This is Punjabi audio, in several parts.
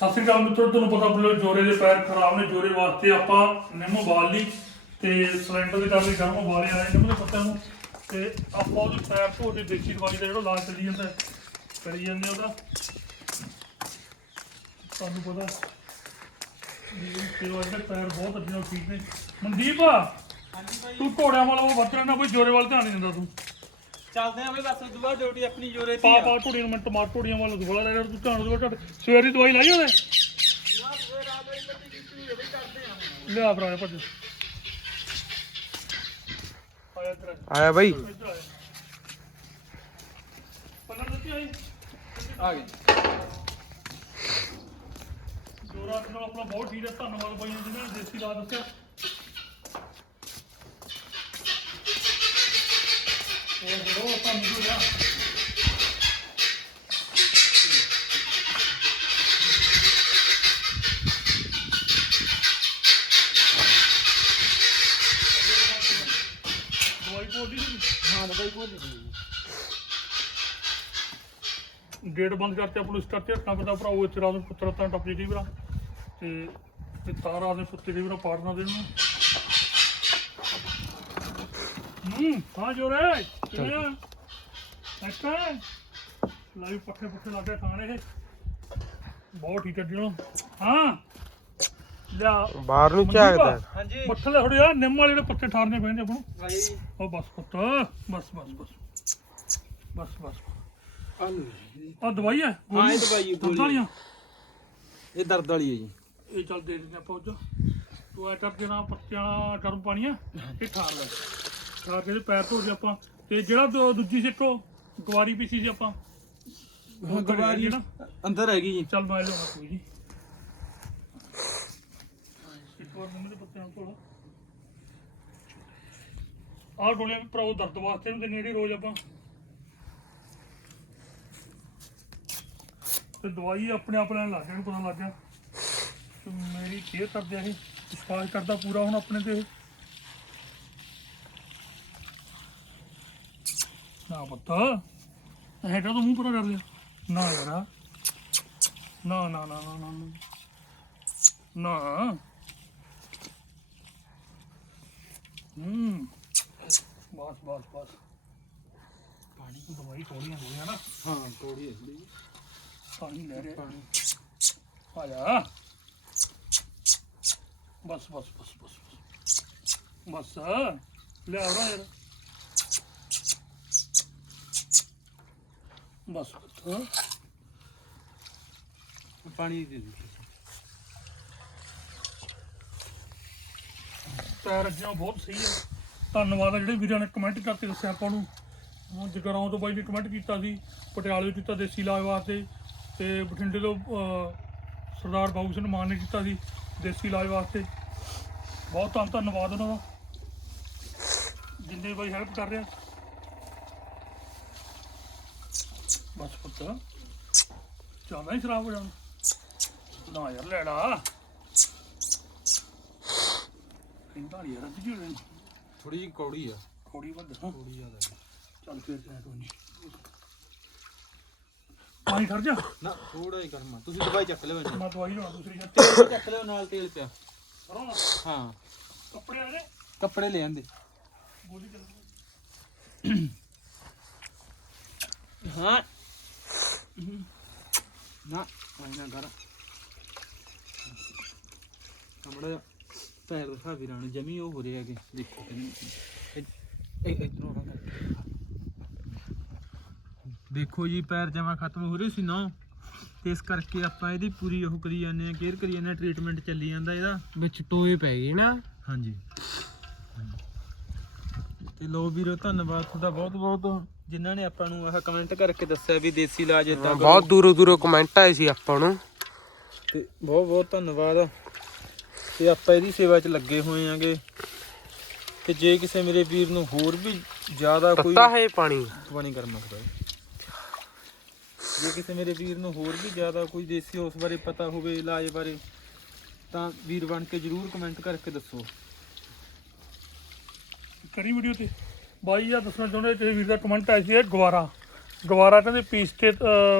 ਸਤਿ ਸ੍ਰੀ ਅਕਾਲ ਮਿੱਤਰੋ ਤੁਹਾਨੂੰ ਪਤਾ ਆਪਣੇ ਜੋਰੇ ਦੇ ਪੈਰ ਖਰਾਬ ਨੇ ਜੋਰੇ ਵਾਸਤੇ ਆਪਾਂ ਨਿੰਮ ਉਬਾਲ ਲਈ ਤੇ ਸਿਲੰਡਰ ਦੇ ਕਰ ਲਈ ਗਰਮ ਉਬਾਲੇ ਆਏ ਨਿੰਮ ਦੇ ਪੱਤਿਆਂ ਨੂੰ। ਤੇ ਆਪਾਂ ਉਹਦੇ ਪੈਰ ਧੋ ਕੇ ਦੇਸੀ ਦਵਾਈ ਦਾ ਜਿਹੜਾ ਇਲਾਜ ਚੱਲੀ ਜਾਂਦਾ ਕਰੀ ਜਾਂਦੇ ਉਹਦਾ। ਤੁਹਾਨੂੰ ਪਤਾ ਵੀ ਤੇ ਉਹ ਜਿਹੜੇ ਪੈਰ ਬਹੁਤ ਅੱਗੇ ਨਾਲ ਠੀਕ ਨੇ। ਮਨਦੀਪ ਤੂੰ ਘੋੜਿਆਂ ਵਾਲਾ ਉਹ ਵਰਤਣਾ ਕੋਈ ਜੋਰੇ ਵੱਲ ਧਿਆਨ ਨਹੀਂ ਦਿੰਦਾ ਤੂੰ। ਚੱਲਦੇ ਆਂ ਬਈ ਬਸ ਦੁਬਾਰਾ ਡਿਊਟੀ ਆਪਣੀ ਜੋਰੇ ਤੇ ਪਾ ਪਾ ਢੋੜੀਆਂ ਨੂੰ ਮੈਂ ਟਮਾਟਰ ਢੋੜੀਆਂ ਵੱਲ ਦੁਬਾਰਾ ਲੈ ਜਾ ਤੂੰ ਧਿਆਨ ਦੇ ਘੱਟ ਸਵੇਰ ਦਵਾਈ ਲਾਈ ਉਹਦੇ ਲਿਆ ਭਰਾ ਭੱਜ। ਆਇਆ ਤੇਰਾ। ਆਇਆ ਬਾਈ। ਇੱਧਰ ਆਇਆ। ਪੱਲਾ ਦਿੱਤੀ ਆਈ ਆ ਗਏ ਜੋਰਾ ਨਾਲ ਆਪਣਾ ਬਹੁਤ ਠੀਕ ਹੈ ਧੰਨਵਾਦ ਬਾਈਆਂ ਜਿਨ੍ਹਾਂ ਨੇ ਦੇਸੀ ਲਾ ਦੱਸਿਆ ਉਹ ਬੜੋ ਤਾਂ ਮਿਲੂ ਰਿਹਾ ਦਵਾਈ ਬੋਲੀ ਨਹੀਂ ਹਾਂ ਬਾਈ ਬੋਲ ਗੇਟ ਬੰਦ ਕਰਕੇ ਪੁਲਿਸ ਕਰਕੇ ਸਟਾਰਟ ਤੇ ਰੱਖਣਾ ਪੈਂਦਾ ਭਰਾਓ ਇੱਥੇ ਰਾਤ ਨੂੰ ਪੁੱਤਰ ਤਾਂ ਟੱਪ ਜੀ ਕਈ ਵਾਰ। ਤੇ ਤੇ ਤਾਂ ਰਾਤ ਨੂੰ ਕੁੱਤੇ ਕਈ ਵਾਰ ਪਾੜ ਦੇਣ ਨੂੰ। ਹੂੰ ਹਾਂ। ਜੋਰੇ ਕਿਵੇਂ ਆ? ਅੱਛਾ ਲਾਈ ਪੱਠੇ ਪੁੱਠੇ ਲਾ ਕੇ ਖਾਣੇ ਇਹ। ਬਹੁਤ ਠੀਕ ਹੈ ਜੀ ਹਾਂ। ਲਿਆ। ਬਾਹਰ ਨੂੰ ਝਾਕਦਾ। ਹਾਂਜੀ। ਪੱਠੇ ਥੋੜੇ ਆ ਨਿੰਮ ਵਾਲੇ ਜਿਹੜੇ ਪੱਤੇ ਠਾਰਨੇ ਪੈਂਦੇ ਆਪਾਂ ਨੂੰ ਉਹ ਬਸ ਪੁੱਤ ਬਸ ਬਸ ਬਸ। ਬਸ ਬਸ। ਆ ਦਵਾਈ ਹੈ? ਹਾਂ, ਇਹ ਦਵਾਈ ਵਾਲੀਆਂ ਇਹ ਦਰਦ ਵਾਲੀ ਹੈ ਜੀ। ਇਹ ਚੱਲ ਦੇ ਦਿੰਦੇ ਆਪਾਂ ਉਹ ਤੂੰ ਐ ਕਰ ਦੇਣਾ ਪੱਤਿਆਂ ਵਾਲਾ ਗਰਮ ਪਾਣੀ ਆ ਇਹ ਠਾਰ ਲੈ। ਠਾਰ ਕੇ ਪੈਰ ਧੋ ਦੇ ਆਪਾਂ ਤੇ ਜਿਹੜਾ ਦੂ- ਦੂਜੀ ਸਿੱਟੋ ਗਵਾਰੀ ਪੀਸੀ ਸੀ ਆਪਾਂ। ਹਾਂ ਗਵਾਰੀ ਨਾ। ਅੰਦਰ ਹੈਗੀ ਜੀ। ਚੱਲ ਮੈਂ ਲਿਆਉਣਾ ਕੋਈ ਨਹੀਂ ਇੱਕ ਵਾਰ ਮੰਮੀ ਦੇ ਪੱਤਿਆਂ ਨੂੰ ਧੋਲਾ ਆਹ ਗੋਲੀਆਂ ਵੀ ਭਰਾਓ ਦਰਦ ਵਾਸਤੇ ਨੂੰ ਜਿਹੜੀ ਰੋਜ਼ ਆਪਾਂ। ਤੇ ਦਵਾਈ ਆਪਣੇ ਆਪ ਲੈਣ ਲੱਗ ਗਿਆ ਨੂੰ ਪਤਾ ਲੱਗ ਗਿਆ। ਕਿ ਮੇਰੀ ਕੇਅਰ ਕਰਦੇ ਆ ਇਹ ਵਿਸ਼ਵਾਸ ਕਰਦਾ ਪੂਰਾ ਹੁਣ ਆਪਣੇ ਤੇ। ਇਹ। ਨਾ ਪੁੱਤ ਹੈਗਾ ਤਾਂ ਮੂੰਹ ਪੂਰਾ ਕਰ ਲਿਆ ਨਾ ਯਾਰ ਨਾ ਨਾ ਨਾ ਨਾ ਨਾ ਨਾ। ਨਾ ਹੂੰ ਬਸ ਬਸ ਬਸ ਪਾਣੀ ਦੀ ਦਵਾਈ ਥੋੜੀਆਂ ਹੋਈਆਂ ਨਾ ਹਾਂ ਥੋੜੀ ਹੈ ਥੋੜੀ ਪਾਣੀ ਲੈ ਰਿਹਾ ਪਾਣੀ ਆ ਜਾ ਬਸ ਬਸ ਬਸ ਬਸ ਬਸ। ਹਾਂ। ਪਾਣੀ ਦੇ ਦਿਓ। ਪੈਰ ਅੱਗੇ ਬਹੁਤ ਸਹੀ ਹੈ। ਧੰਨਵਾਦ ਆ ਜਿਹੜੇ ਵੀਰਾਂ ਨੇ ਕਮੈਂਟ ਕਰਕੇ ਦੱਸਿਆ ਆਪਾਂ ਨੂੰ। ਹੁਣ ਜਗਰਾਉਂ ਤੋਂ ਬਾਈ ਨੇ ਕਮੈਂਟ ਕੀਤਾ ਸੀ ਪਟਿਆਲੇ ਕੀਤਾ ਦੇਸੀ ਇਲਾਜ ਵਾਸਤੇ ਤੇ ਬਠਿੰਡੇ ਤੋਂ ਸਰਦਾਰ ਬਾਬੂ ਸਿੰਘ ਮਾਨ ਨੇ ਕੀਤਾ ਸੀ ਦੇਸੀ ਇਲਾਜ ਵਾਸਤੇ। ਬਹੁਤ ਧੰਨ ਧੰਨਵਾਦ ਉਹਨਾਂ ਦਾ। ਜਿੰਨੇ ਬਾਈ ਹੈਲਪ ਕਰ ਰਿਹਾ ਬਸ ਪੁੱਤ। ਜ਼ਿਆਦਾ ਹੀ ਖਰਾਬ ਹੋ ਜਾਣਾ। ਨਾ ਯਾਰ ਲੈੜਾ। ਕਹਿੰਦਾ ਯਾਰ ਅੱਜ ਜੁੜੇ ਥੋੜੀ ਜਿਹੀ ਕੌੜੀ ਆ। ਥੋੜੀ ਵੱਧ ਹਾਂ ਥੋੜੀ ਜ਼ਿਆਦਾ ਚੱਲ ਫਿਰ ਤੇ ਕੋਈ ਨਹੀਂ ਪਾਣੀ ਖੜ ਜਾ। ਨਾ ਥੋੜਾ ਹੀ ਗਰਮਾ ਤੁਸੀਂ ਦਵਾਈ ਚੱਕ ਲਿਓ ਜੀ ਮੈਂ ਦਵਾਈ ਲਿਆ ਦੂਸਰੀ ਜੱਤ ਤੇਲ ਚੱਕ ਲਿਓ ਨਾਲ ਤੇਲ ਪਿਆ। ਕਰੋ ਨਾ। ਹਾਂ। ਕੱਪੜੇ ਨੇ ਕੱਪੜੇ ਲੈ ਆਂਦੇ। ਹਾਂ। ਨਾ ਆਈ ਨਾ ਕਰ। ਕਮੜਾ ਪੈਰ ਦਿਖਾ ਵੀਰਾਂ ਨੂੰ ਜਮੀ ਉਹ ਹੋ ਰਿਹਾ ਕਿ ਦੇਖੋ ਇਹ ਇਧਰੋਂ ਦੇਖੋ ਜੀ ਪੈਰ ਜਮਾ ਖਤਮ ਹੋ ਰਹੇ ਸੀ ਨਾ। ਤੇ ਇਸ ਕਰਕੇ ਆਪਾਂ ਇਹਦੀ ਪੂਰੀ ਉਹ ਕਰੀ ਜਾਂਦੇ ਆ ਕੇਅਰ ਕਰੀ ਜਾਂਦੇ ਆ ਟ੍ਰੀਟਮੈਂਟ ਚੱਲੀ ਜਾਂਦਾ ਇਹਦਾ। ਵਿੱਚ ਟੋਏ ਪੈ ਗਏ ਨਾ। ਹਾਂਜੀ। ਤੇ ਲੋ ਵੀਰੋ ਧੰਨਵਾਦ ਤੁਹਾਡਾ ਬਹੁਤ ਬਹੁਤ ਜਿਨ੍ਹਾਂ ਨੇ ਆਪਾਂ ਨੂੰ ਇਹ ਕਮੈਂਟ ਕਰਕੇ ਦੱਸਿਆ ਵੀ ਦੇਸੀ ਇਲਾਜ ਇਦਾਂ ਬਹੁਤ ਦੂਰੋਂ ਦੂਰੋਂ ਕਮੈਂਟ ਆਏ ਸੀ ਆਪਾਂ ਨੂੰ। ਤੇ ਬਹੁਤ ਬਹੁਤ ਧੰਨਵਾਦ। ਤੇ ਆਪਾਂ ਇਹਦੀ ਸੇਵਾ 'ਚ ਲੱਗੇ ਹੋਏ ਆਂਗੇ। ਤੇ ਜੇ ਕਿਸੇ ਮੇਰੇ ਵੀਰ ਨੂੰ ਹੋਰ ਵੀ ਜ਼ਿਆਦਾ ਕੋਈ ਤੱਤਾ ਹੈ ਪਾਣੀ। ਪਾਣੀ ਗਰਮ ਕਰਦਾ। ਜੇ ਕਿਸੇ ਮੇਰੇ ਵੀਰ ਨੂੰ ਹੋਰ ਵੀ ਜ਼ਿਆਦਾ ਕੋਈ ਦੇਸੀ ਉਸ ਬਾਰੇ ਪਤਾ ਹੋਵੇ ਇਲਾਜ ਬਾਰੇ ਤਾਂ ਵੀਰ ਬਣ ਕੇ ਜਰੂਰ ਕਮੈਂਟ ਕਰਕੇ ਦੱਸੋ। ਕਰੀ ਵੀਡੀਓ ਤੇ। ਬਾਈ ਆ ਦੱਸਣਾ ਚਾਹੁੰਦੇ ਤੇ ਵੀਰ ਦਾ ਕਮੈਂਟ ਆਇਆ ਸੀ ਇਹ ਗਵਾਰਾ। ਗਵਾਰਾ ਕਹਿੰਦੇ ਪੀਸ ਕੇ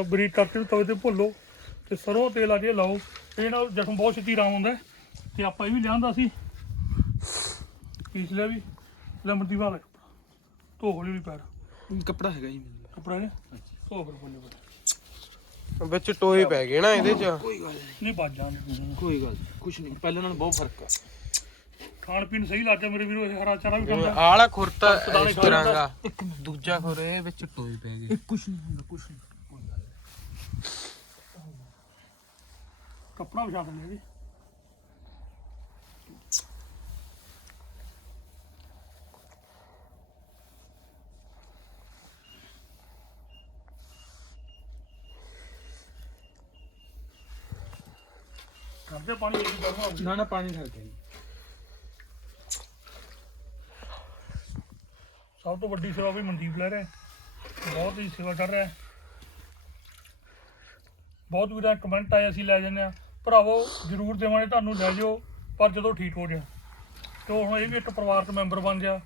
ਬਰੀਕ ਕਰਕੇ ਤਵੇ ਤੇ ਭੁੱਲੋ ਤੇ ਸਰੋਂ ਤੇਲ ਆ ਜੇ ਲਾਓ। ਇਹ ਨਾਲ ਜ਼ਖਮ ਬਹੁਤ ਛੇਤੀ ਆਰਾਮ ਹੁੰਦਾ। ਤੇ ਆਪਾਂ ਇਹ ਵੀ ਲਿਆਂਦਾ ਸੀ। ਪੀਸ ਲਿਆ ਵੀ। ਲੈਮਨ ਦੀ ਵਾਲਾ ਕੱਪੜਾ। ਧੋ ਹੌਲੀ ਹੌਲੀ ਪੈਰ। ਕੱਪੜਾ ਹੈਗਾ ਜੀ। ਕੱਪੜਾ ਨੇ ਧੋ ਫਿਰ ਬੰਨੇ ਵਿੱਚ ਟੋਏ ਪੈ ਗਏ ਨਾ ਇਹਦੇ ਚ। ਕੋਈ ਗੱਲ ਨਹੀਂ। ਜਾਣ ਕੋਈ ਗੱਲ ਕੁਝ ਨਹੀਂ। ਪਹਿਲਾਂ ਨਾਲ ਬਹੁਤ ਫ਼ਰਕ ਆ। ਖਾਣ ਪੀਣ ਸਹੀ ਲੱਗ ਗਿਆ ਮੇਰੇ ਵੀਰੋ ਇਹ ਹਰਾ ਚਾਰਾ ਵੀ ਜਿਵੇਂ ਖਾਂਦਾ। ਆਲਾ ਖੁਰਤਾ ਦਾਣੇ ਇਸ ਖਾ ਤਰ੍ਹਾਂ ਲੈਂਦਾ। ਦਾ। ਦੂਜਾ ਖੁਰੇ ਵਿੱਚ ਟੋਏ ਪੈ ਗਏ। ਕੁਝ ਨਹੀਂ ਹੁੰਦਾ ਕੁਝ ਨਹੀਂ। ਕੱਪੜਾ ਵਿਛਾ ਦਿੰਦੇ ਜੀ। ਕਰਦੇ ਪਾਣੀ ਇਹ ਗਰਮ ਹੋ ਨਾ ਨਾ ਪਾਣੀ ਠਰ ਗਿਆ ਸਭ ਤੋਂ ਵੱਡੀ ਸੇਵਾ ਵੀ ਮਨਦੀਪ ਲੈ ਰਿਹਾ ਬਹੁਤ ਹੀ ਸੇਵਾ ਕਰ ਰਿਹਾ ਬਹੁਤ ਵੀਰਾਂ ਕਮੈਂਟ ਆਏ, ਅਸੀਂ ਲੈ ਜੰਨੇ ਆ ਭਰਾਵੋ, ਜਰੂਰ ਦੇਵਾਂਗੇ ਤੁਹਾਨੂੰ ਲੈ ਜਾਓ, ਪਰ ਜਦੋਂ ਠੀਕ ਹੋ ਗਿਆ। ਤੇ ਹੁਣ ਇਹ ਵੀ ਇੱਕ ਪਰਿਵਾਰਕ ਮੈਂਬਰ ਬਣ ਗਿਆ।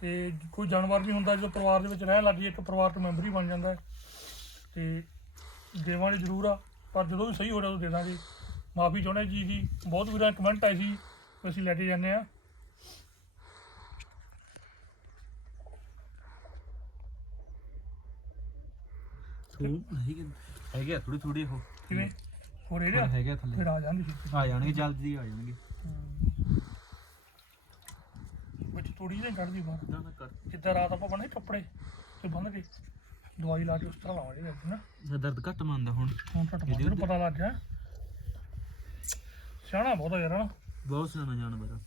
ਤੇ ਕੋਈ ਜਾਨਵਰ ਵੀ ਹੁੰਦਾ, ਜਦੋਂ ਪਰਿਵਾਰ ਦੇ ਵਿੱਚ ਰਹਿਣ ਲੱਗ ਜਾਈਏ, ਇੱਕ ਪਰਿਵਾਰਕ ਮੈਂਬਰ ਹੀ ਬਣ ਜਾਂਦਾ ਹੈ। ਤੇ ਦੇਵਾਂਗੇ ਜ਼ਰੂਰ ਆ, ਪਰ ਜਦੋਂ ਵੀ ਸਹੀ ਹੋ ਜਾਊ ਦੇ ਦਾਂਗੇ। ਮਾਫੀ ਚਾਹੁੰਦੇ ਜੀ ਕਿ ਬਹੁਤ ਵੀਰਾਂ ਕਮੈਂਟ ਆਏ ਸੀ, ਅਸੀਂ ਲੈ ਕੇ ਜਾਂਦੇ ਆ ਹੈਗੇ ਥੋੜੀ ਥੋੜੀ ਉਹ। ਕਿਵੇਂ? ਹੋ ਰਿਹਾ ਹੈਗੇ ਫਿਰ ਥੱਲੇ। ਆ ਜਾਣਗੇ ਛੇਤੀ। ਆ ਜਾਣਗੇ ਜਲਦੀ ਆ ਜਾਣਗੇ। ਵਿੱਚ ਥੋੜੀ ਜਿਹੀ ਕੱਢਦੀ ਬਾਹਰ। ਨਾ ਨਾ ਕਰ। ਜਿੱਦਾਂ ਰਾਤ ਆਪਾਂ ਬਣੇ ਕੱਪੜੇ ਤੇ ਬੰਨ ਕੇ ਦਵਾਈ ਲਾ ਕੇ ਉਸ ਤਰ੍ਹਾਂ ਲਾਵਾਂਗੇ ਅੱਜ ਨਾ। ਇਹਦਾ ਦਰਦ ਘੱਟ ਮੰਨਦਾ ਹੁਣ। ਹੁਣ ਘੱਟ ਬੰਦੇ ਨੂੰ ਪਤਾ ਲੱਗ ਗਿਆ। ਸਿਆਣਾ ਬਹੁਤ ਆ ਯਾਰ ਨਾ ਬਹੁਤ ਸਿਆਣਾ ਜਾਨਵਰ ਆ।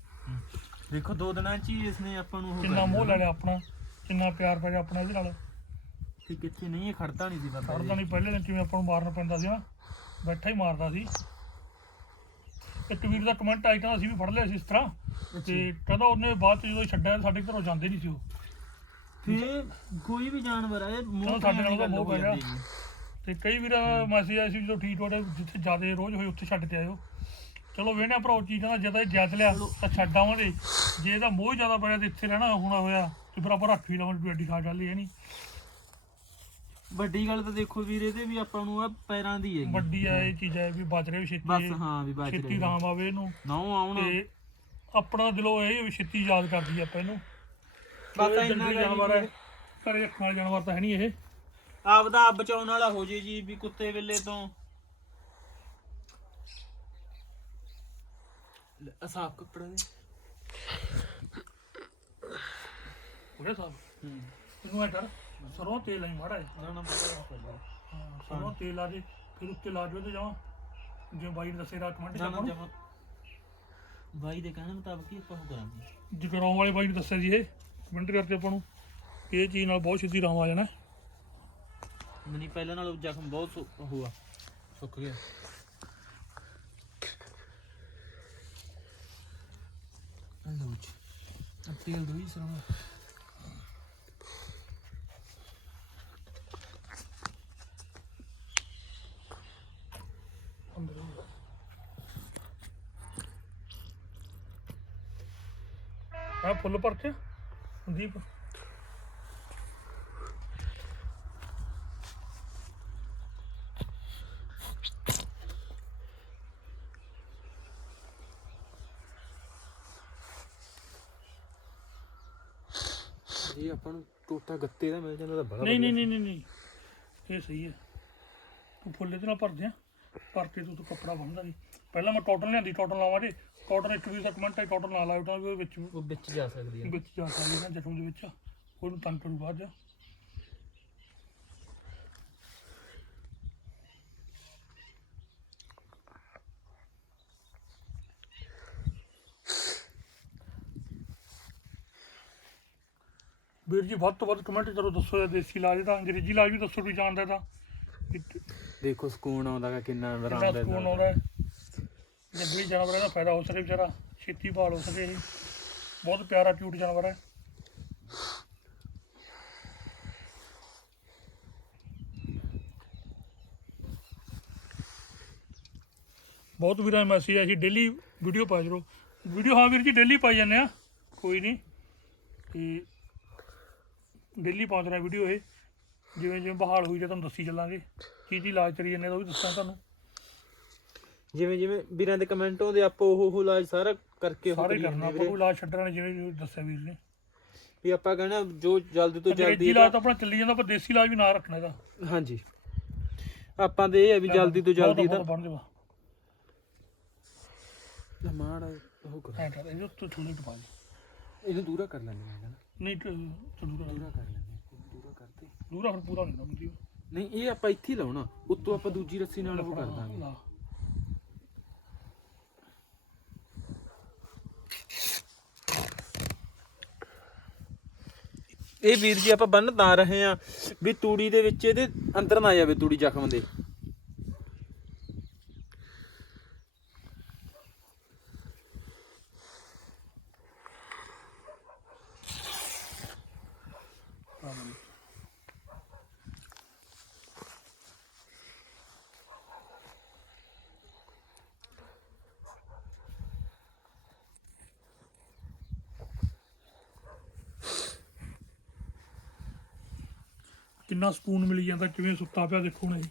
ਦੇਖੋ ਦੋ ਦਿਨਾਂ ਚ ਹੀ ਇਸਨੇ ਆਪਾਂ ਨੂੰ ਉਹ ਕਿੰਨਾ ਮੋਹ। ਲੈ ਲਿਆ ਆਪਣਾ ਕਿੰਨਾ ਪਿਆਰ ਪੈ ਗਿਆ ਆਪਣਾ ਇਹਦੇ ਨਾਲ। ਕਿ ਕਿੱਥੇ ਨਹੀਂ ਇਹ ਖੜਦਾ ਨਹੀਂ ਸੀ ਬੰਦਾ ਖੜਦਾ ਨਹੀਂ ਪਹਿਲੇ ਦਿਨ ਕਿਵੇਂ ਆਪਾਂ ਨੂੰ ਮਾਰਨਾ ਪੈਂਦਾ ਸੀ ਨਾ ਬੈਠਾ ਹੀ ਮਾਰਦਾ ਸੀ। ਇੱਕ ਵੀਰ ਦਾ ਕਮੈਂਟ ਆਇਆ ਕਹਿੰਦਾ ਅਸੀਂ ਵੀ ਫੜ ਲਿਆ ਸੀ ਇਸ ਤਰ੍ਹਾਂ। ਤੇ ਕਹਿੰਦਾ ਉਹਨੇ ਬਾਅਦ ਚ ਜਦੋਂ ਛੱਡਿਆ ਸਾਡੇ ਘਰੋਂ ਜਾਂਦੇ ਨਹੀਂ ਸੀ ਉਹ। ਫਿਰ ਕੋਈ ਵੀ ਜਾਨਵਰ ਇਹ ਮੋਹ ਸਾਡੇ ਨਾਲ ਤਾਂ ਗੱਲ ਮੋਹ ਹੋ ਪੈ ਗਿਆ। ਜੀ। ਤੇ ਕਈ ਵੀਰ ਮੈਸੇਜ ਆਏ ਸੀ ਜਦੋਂ ਠੀਕ ਤੁਹਾਡੇ ਜਿੱਥੇ ਜ਼ਿਆਦਾ ਰੋਜ਼ ਹੋਏ ਉੱਥੇ ਛੱਡ ਕੇ ਆਇਓ। ਚਲੋ ਵੇਹਨੇ ਭਰਾ ਚੀਜ਼ਾਂ ਦਾ ਜਦੋਂ ਜੈਤ ਲਿਆ ਤਾਂ ਛੱਡ ਆਵਾਂਗੇ। ਜੇ ਇਹਦਾ ਮੋਹ ਹੀ ਜ਼ਿਆਦਾ ਪਿਆ ਤੇ ਇੱਥੇ ਰਹਿਣਾ ਹੋਣਾ ਹੋਇਆ ਤੇ ਫਿਰ ਆਪਾਂ ਰੱਖ ਵੀ ਲਵਾਂਗੇ ਵੀ ਐਡੀ ਖਾ ਗੱਲ ਇਹ ਨਹੀਂ। ਵੱਡੀ ਗੱਲ ਤਾਂ ਦੇਖੋ ਵੀਰ ਇਹਦੇ ਵੀ ਆਪਾਂ ਨੂੰ ਆ ਪੈਰਾਂ ਦੀ ਹੈਗੀ। ਵੱਡੀ ਆ ਇਹ ਚੀਜ਼ ਹੈ ਵੀ ਬਚ ਰਹੇ ਵੀ ਛੇਤੀ। ਬਸ ਹਾਂ ਵੀ ਬਾਅਦ ਚ ਛੇਤੀ ਰਹਿ। ਰਾਮ ਆਵੇ ਇਹਨੂੰ। ਨਾ ਆਉਣ। ਤੇ ਆਪਣਾ ਦਿਲੋਂ ਇਹ ਵੀ ਛੇਤੀ ਯਾਦ ਕਰਦੀ ਆ ਆਪਾਂ ਇਹਨੂੰ। ਬਸ ਇਹ ਇੰਨਾ ਜੰਗਲੀ ਜਾਨਵਰ ਹੈ। ਘਰੇ ਰੱਖਣ ਵਾਲਾ ਜਾਨਵਰ ਤਾਂ ਹੈ ਨਹੀਂ ਇਹ। ਆਪਦਾ ਆਪ ਬਚਾਉਣ ਵਾਲਾ ਹੋ ਜੇ ਜੀ ਵੀ ਕੁੱਤੇ ਵੇਲੇ ਤੋਂ। ਸਾਫ਼ ਕੱਪੜਾ ਦੇ। ਉਹਦੇ ਸਾਹਿਬ ਹੂੰ। ਇਹਨੂੰ ਐ ਸਰੋਂ ਤੇਲ ਆਈ ਮਾੜਾ ਜਿਹਾ। ਨਾ ਨਾ ਹਾਂ ਸਰੋਂ ਤੇਲ ਲਾ ਦੇ ਫਿਰ ਉੱਤੇ ਲਾ ਦਿਓ ਤੇ ਜਾਵਾਂ ਜਿਵੇਂ ਬਾਈ ਨੇ ਦੱਸੇ ਰਾਤ ਨਾ ਨਾ ਜਮਾ। ਬਾਈ ਦੇ ਕਹਿਣ ਮੁਤਾਬਕ ਹੀ ਆਪਾਂ ਉਹ ਕਰਾਂਗੇ। ਜਗਰਾਉਂ ਵਾਲੇ ਬਾਈ ਨੇ ਦੱਸਿਆ ਸੀ ਇਹ ਕਮੈਂਟ ਕਰਕੇ ਆਪਾਂ ਨੂੰ। ਕਿ ਇਹ ਚੀਜ਼ ਨਾਲ ਬਹੁਤ ਛੇਤੀ ਆਰਾਮ ਆ ਜਾਣਾ। ਨਹੀਂ ਪਹਿਲਾਂ ਨਾਲੋਂ ਜ਼ਖਮ ਬਹੁਤ ਸੁ- ਉਹ ਆ ਸੁੱਕ ਗਿਆ। ਲਓ ਜੀ। ਤੇਲ ਦੋ ਜੀ ਸਰੋਂ ਦਾ। ਆ ਫੁੱਲ ਕੇ ਸੰਦੀਪ ਇਹ ਆਪਾਂ ਨੂੰ ਟੋਟਾ ਗੱਤੇ ਦਾ ਮਿਲ ਜਾਂਦਾ ਤਾਂ ਬੜਾ ਨਹੀਂ ਨਹੀਂ ਨਹੀਂ ਨਹੀਂ ਨਹੀਂ। ਇਹ ਸਹੀ ਹੈ ਤੂੰ ਫੁੱਲ ਇਹਦੇ ਨਾਲ ਭਰ ਦਿਆਂ ਕੇ ਤੂੰ ਤੂੰ ਕੱਪੜਾ ਬੰਨਦਾ ਨਹੀਂ ਪਹਿਲਾਂ ਮੈਂ ਕਾਟਨ ਲਿਆਂਦੀ ਕਾਟਨ ਲਾਵਾਂ ਜੇ। ਕਾਟਨ ਇੱਕ ਵੀ ਦਾ ਕਮੈਂਟ ਹੈ ਕਾਟਨ ਨਾ ਲਾਓ ਤਾਂ ਵੀ ਉਹਦੇ ਵਿੱਚ ਉਹ ਵਿੱਚ ਜਾ ਸਕਦੀ ਹੈ ਵਿੱਚ ਜਾ ਸਕਦੀ ਨਾ ਜ਼ਖਮ ਦੇ ਵਿੱਚ। ਉਹਨੂੰ ਤੰਗ ਕਰੂ ਬਾਅਦ ਚ ਵੀਰ ਜੀ ਵੱਧ ਤੋਂ ਵੱਧ ਕਮੈਂਟ ਕਰੋ ਦੱਸੋ ਇਹ ਦੇਸੀ ਇਲਾਜ ਦਾ। ਅੰਗਰੇਜ਼ੀ ਇਲਾਜ ਵੀ ਦੱਸੋ ਕੋਈ ਜਾਣਦਾ ਤਾਂ ਦੇਖੋ ਸਕੂਨ ਆਉਂਦਾ ਗਾ ਕਿੰਨਾ ਆਰਾਮ ਦਾ ਸਕੂਨ ਆਉਂਦਾ ਹੈ। ਜੰਗਲੀ ਜਾਨਵਰਾਂ ਦਾ ਫਾਇਦਾ ਹੋ ਸਕੇ ਵਿਚਾਰਾ, ਛੇਤੀ ਭਾਲ ਹੋ ਸਕੇ ਇਹ। ਬਹੁਤ ਪਿਆਰਾ ਕਿਊਟ ਜਾਨਵਰ ਹੈ। ਬਹੁਤ ਵੀਰਾਂ ਮੈਸੇਜ ਆਇਆ ਜੀ ਡੇਲੀ ਵੀਡੀਓ ਪਾ ਜਰੋ। ਵੀਡੀਓ ਹਾਂ ਵੀਰ ਜੀ ਡੇਲੀ ਪਾਈ ਜਾਂਦੇ ਆ ਕੋਈ ਨਹੀਂ। ਤੇ ਡੇਲੀ ਪਾ ਦੇਣਾ ਵੀਡੀਓ ਇਹ। ਜਿਵੇਂ ਜਿਵੇਂ ਬਹਾਲ ਹੋਈ ਜੇ ਤੁਹਾਨੂੰ ਦੱਸੀ ਚੱਲਾਂਗੇ। ਕੀ ਕੀ ਇਲਾਜ ਕਰੀ ਜਾਂਦੇ ਆ, ਉਹ ਵੀ ਦੱਸਾਂ ਤੁਹਾਨੂੰ। ਜਿਵੇਂ ਜਿਵੇਂ ਵੀਰਾਂ ਦੇ ਕਮੈਂਟ ਆਉਂਦੇ ਆਪਾਂ ਉਹ ਉਹ ਇਲਾਜ ਸਾਰਾ ਕਰਕੇ ਉਹ ਸਾਰੇ ਕਰੀ ਕਰਨਾ ਜਾਂਦੇ ਆਪਾਂ ਵੀਰੇ। ਕੋਈ ਇਲਾਜ ਛੱਡਣਾ ਨੀ, ਜਿਵੇਂ ਦੱਸਿਆ ਵੀਰ ਨੇ। ਵੀ ਆਪਾਂ ਕਹਿਣਾ ਜੋ ਜਲਦੀ ਤੋਂ ਅੰਗਰੇਜ਼ੀ ਜਲਦੀ ਇਲਾਜ ਤਾਂ ਆਪਣਾ ਚੱਲੀ ਜਾਂਦਾ ਪਰ ਦੇਸੀ ਇਲਾਜ ਵੀ ਨਾ ਰੱਖਣਾ ਇਹਦਾ। ਹਾਂਜੀ। ਆਪਾਂ ਦੇ ਇਹ ਆ ਵੀ ਜਲਦੀ ਤੋਂ ਜਲਦੀ ਬਹੁਤ- ਤਾਂ ਬਣ ਜਾਵਾ ਮਾੜਾ ਉਹ ਕਰ। ਐਂ ਕਰ ਇਹਦੇ ਉੱਤੇ ਥੋੜੀ ਟਪਾ ਦੇ। ਇਹਨੂੰ ਦੂਰਾ ਕਰ ਲੈਂਦੇ ਆ ਕਹਿੰਦਾ। ਨਹੀਂ ਤੇ ਦੂਰਾ ਕਰ ਲੈਂਦੇ ਦੂਰਾ ਕਰਤੇ ਦੂਰਾ ਫਿਰ ਪੂਰਾ ਨਹੀਂ ਹੁੰਦੀ ਨਹੀਂ ਇਹ ਆਪਾਂ ਇੱਥੇ ਹੀ ਲਾਉਣਾ ਉੱਤੋਂ ਆਪਾਂ ਦੂਜੀ ਰੱਸੀ ਨਾਲ ਉਹ ਕਰ ਦਾਂਗੇ। ਲਾ। ਇਹ ਵੀਰ ਜੀ ਆਪਾਂ ਬੰਨ ਤਾਂ ਰਹੇ ਆ ਵੀ ਤੂੜੀ ਦੇ ਵਿੱਚ ਇਹਦੇ ਅੰਦਰ ਨਾ ਜਾਵੇ ਤੂੜੀ ਜ਼ਖਮ ਦੇ ਹਾਂ ਬਈ। ਕਿੰਨਾ ਸਕੂਨ ਮਿਲੀ ਜਾਂਦਾ ਕਿਵੇਂ ਸੁੱਤਾ ਪਿਆ ਦੇਖੋ ਨਾ ਜੀ